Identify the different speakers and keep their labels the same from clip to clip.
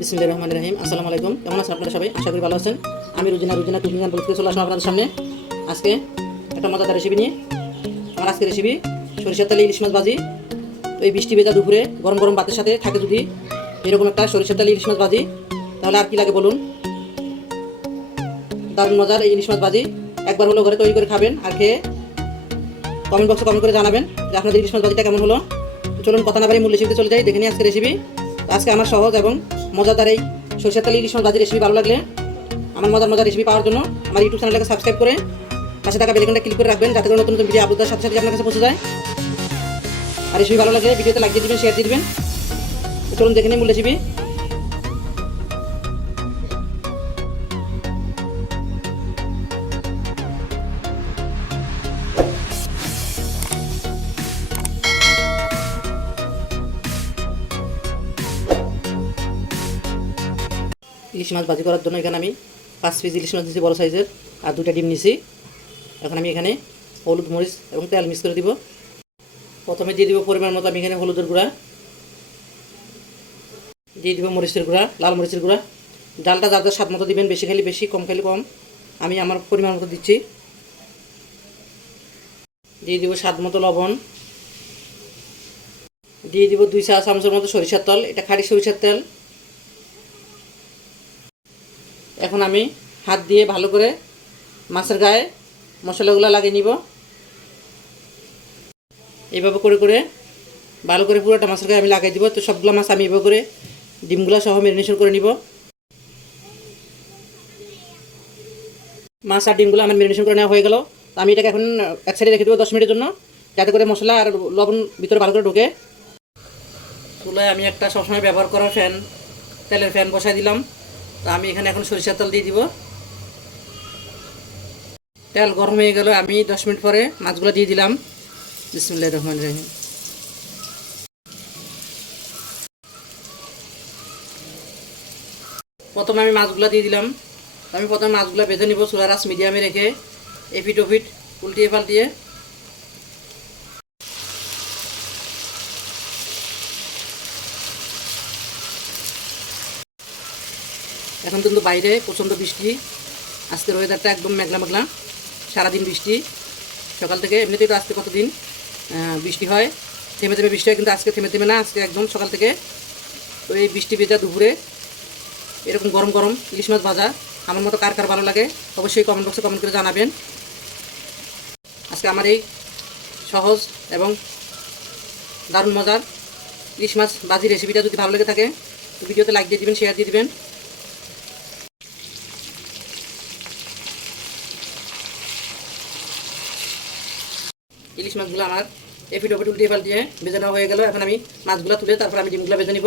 Speaker 1: বিসমিল্লাহ রহমান রহিম। আসসালামু আলাইকুম। কেমন আছেন আপনারা সবাই? আশা করি ভালো আছেন। আমি রুজিনা রুজিনা কুকিং অ্যান্ড বলতে চলে আসলাম আপনাদের সামনে। আজকে একটা মজাদার রেসিপি নিয়ে। আমার আজকে রেসিপি সরিষার তেলে ইলিশ মাছ ভাজি। তো এই বৃষ্টি ভেজা দুপুরে গরম গরম ভাতের সাথে থাকে যদি এরকম একটা সরিষার তেলে ইলিশ মাছ ভাজি, তাহলে আর কি লাগে বলুন? দারুণ মজার এই ইলিশ মাছ ভাজি। একবার হলো ঘরে তৈরি করে খাবেন আর খেয়ে কমেন্ট বক্সে কমেন্ট করে জানাবেন যে আপনাদের ইলিশ মাছ ভাজিটা কেমন হলো। চলুন কথা না বাড়ি মূল্য শিখতে চলে যাই। দেখে নিই আজকে রেসিপি আজকে আমার সহজ এবং মজাদার এই সরিষার তেল ইলিশ মাছ রেসিপি ভালো লাগলে আমার মজার মজার রেসিপি পাওয়ার জন্য আমার ইউটিউব চ্যানেলটাকে সাবস্ক্রাইব করে পাশে থাকা বেলেকনটা ক্লিক করে রাখবেন যাতে করে নতুন নতুন ভিডিও আপলোড সাথে সাথে আপনার কাছে পৌঁছে যায়। আর রেসিপি ভালো লাগলে ভিডিওতে লাইক দিয়ে দিবেন শেয়ার দিয়ে দিবেন। চলুন দেখে নিই মূল রেসিপি ইলিশ মাছ ভাজি করার জন্য এখানে আমি পাঁচ পিস ইলিশ মাছ দিয়েছি বড় সাইজের, আর দুটা ডিম নিছি। এখন আমি এখানে হলুদ মরিচ এবং তেল মিক্স করে দিব। প্রথমে দিয়ে দিব পরিমাণ মতো আমি এখানে হলুদের গুঁড়া। দিয়ে দিব মরিচের গুঁড়া, লাল মরিচের গুঁড়া। ডালটা যাদের স্বাদ মতো দিবেন, বেশি খালি বেশি, কম খালি কম। আমি আমার পরিমাণ মতো দিচ্ছি। দিয়ে দিব স্বাদ মতো লবণ। দিয়ে দিব দুই চা চামচের মতো সরিষার তেল, এটা খাঁটি সরিষার তেল। এখন আমি হাত দিয়ে ভালো করে মাছের গায়ে মশলাগুলো লাগিয়ে নিব। এইভাবে করে করে ভালো করে পুরোটা মাছের গায়ে আমি লাগিয়ে দিব। তো সবগুলো মাছ আমি এভাবে করে ডিমগুলো সহ ম্যারিনেশন করে নিব। মাছ আর ডিমগুলো আমার ম্যারিনেশন করে নেওয়া হয়ে গেল। আমি এটাকে এখন এক সাইডে রেখে দেবো দশ মিনিটের জন্য। যাতে করে মশলা আর লবণ ভিতরে ভালো করে ঢোকে। চুলায় আমি একটা সবসময় ব্যবহার করা ফ্যান তেলের ফ্যান বসাই দিলাম। আমি এখানে এখন সরিষার তেল দিয়ে দিব। তেল গরম হয়ে গেল, আমি দশ মিনিট পরে মাছগুলো দিয়ে দিলাম। বিসমুল্লাহ রহমান রহিম। প্রথমে আমি মাছগুলো দিয়ে দিলাম। আমি প্রথমে মাছগুলো বেঁধে নিব চুলা রাস মিডিয়ামে রেখে এপিট ওপিট উল্টিয়ে পাল্টিয়ে। এখন কিন্তু বাইরে, প্রচণ্ড বৃষ্টি। আজকের ওয়েদারটা একদম মেঘলা মেঘলা। সারাদিন বৃষ্টি। সকাল থেকে এমনিতেই তো আজকে কতদিন? বৃষ্টি হয়। থেমে থেমে বৃষ্টি হয়, কিন্তু আজকে থেমে থেমে না, আজকে একদম সকাল থেকে। তো এই বৃষ্টি ভেজা দুপুরে, এরকম গরম গরম ইলিশ মাছ ভাজা, আমার মতো কার কার ভালো লাগে, অবশ্যই কমেন্ট বক্সে কমেন্ট করে জানাবেন। আজকে আমার এই সহজ এবং দারুণ মজার ইলিশ মাছ ভাজি রেসিপিটা যদি ভালো লেগে থাকে ভিডিওতে লাইক দিয়ে দিবেন শেয়ার দিয়ে দিবেন। ইলিশ মাছগুলো আমার এপিট ওপিট উল্টিয়ে পাল্টিয়ে ভেজে নেওয়া হয়ে গেল। এখন আমি মাছগুলো তুলে তারপর আমি ডিমগুলো ভেজে নিব।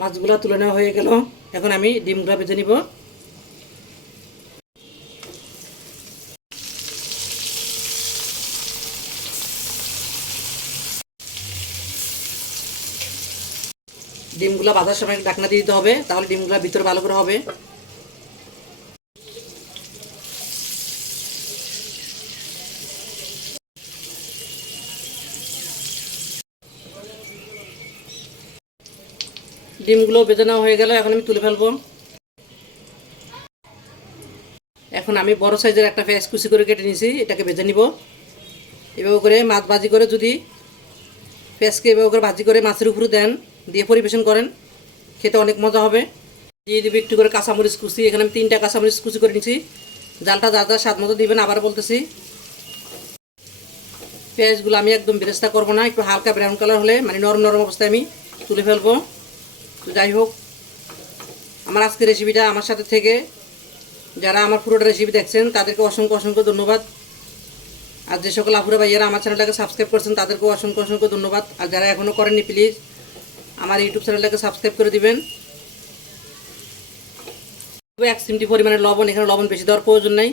Speaker 1: মাছগুলো তুলে নেওয়া হয়ে গেল। এখন আমি ডিমগুলো ভেজে নিব। ডিমগুলো বাঁধার সময় ডাকনা দিয়ে দিতে হবে, তাহলে ডিমগুলো ভিতরে ভালো করে হবে। ডিমগুলো বেজে নেওয়া হয়ে গেল, এখন আমি তুলে ফেলব। এখন আমি বড় সাইজের একটা পেঁয়াজ কুচি করে কেটে নিয়েছি, এটাকে ভেজে নিব। এভাবে করে মাছ ভাজি করে যদি পেঁয়াজকে এভাবে করে ভাজি করে মাছের উপরে দেন, দিয়ে পরিবেশন করেন, খেতে অনেক মজা হবে। দিয়ে দিবি একটু করে কাঁচামরিচ কুচি, এখানে আমি তিনটা কাঁচামরিচ কুচি করে নিয়েছি। জালটা যা যা স্বাদ মতো দিবেন আবার বলতেছি। পেঁয়াজগুলো আমি একদম বেরেস্তা করব না, একটু হালকা ব্রাউন কালার হলে মানে নরম নরম অবস্থায় আমি তুলে ফেলব। তো যাই হোক, আমার আজকের রেসিপিটা আমার সাথে থেকে যারা আমার পুরোটা রেসিপি দেখছেন, তাদেরকে অসংখ্য অসংখ্য ধন্যবাদ। আর যে সকল আপুরা ভাইয়ারা আমার চ্যানেলটাকে সাবস্ক্রাইব করছেন তাদেরকেও অসংখ্য অসংখ্য ধন্যবাদ। আর যারা এখনও করেননি প্লিজ আমার ইউটিউব চ্যানেলটাকে সাবস্ক্রাইব করে দিবেন। এক সিমটি পরিমাণে লবণ, এখানে লবণ বেশি দেওয়ার প্রয়োজন নেই,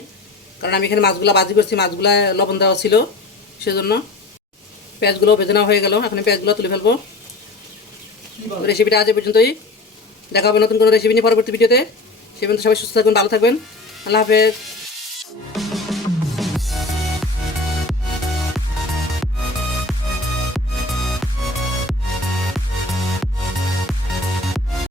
Speaker 1: কারণ আমি এখানে মাছগুলো বাজি করছি, মাছগুলো লবণ দেওয়া ছিল, সেজন্য পেঁয়াজগুলো নেওয়া হয়ে গেল। এখন পেঁয়াজগুলো তুলে ফেলব। রেসিপিটা আজ পর্যন্তই। দেখা হবে নতুন কোনো রেসিপি নিয়ে পরবর্তী ভিডিওতে। সে পর্যন্ত সবাই সুস্থ থাকবেন, ভালো থাকবেন। আল্লাহ হাফেজ।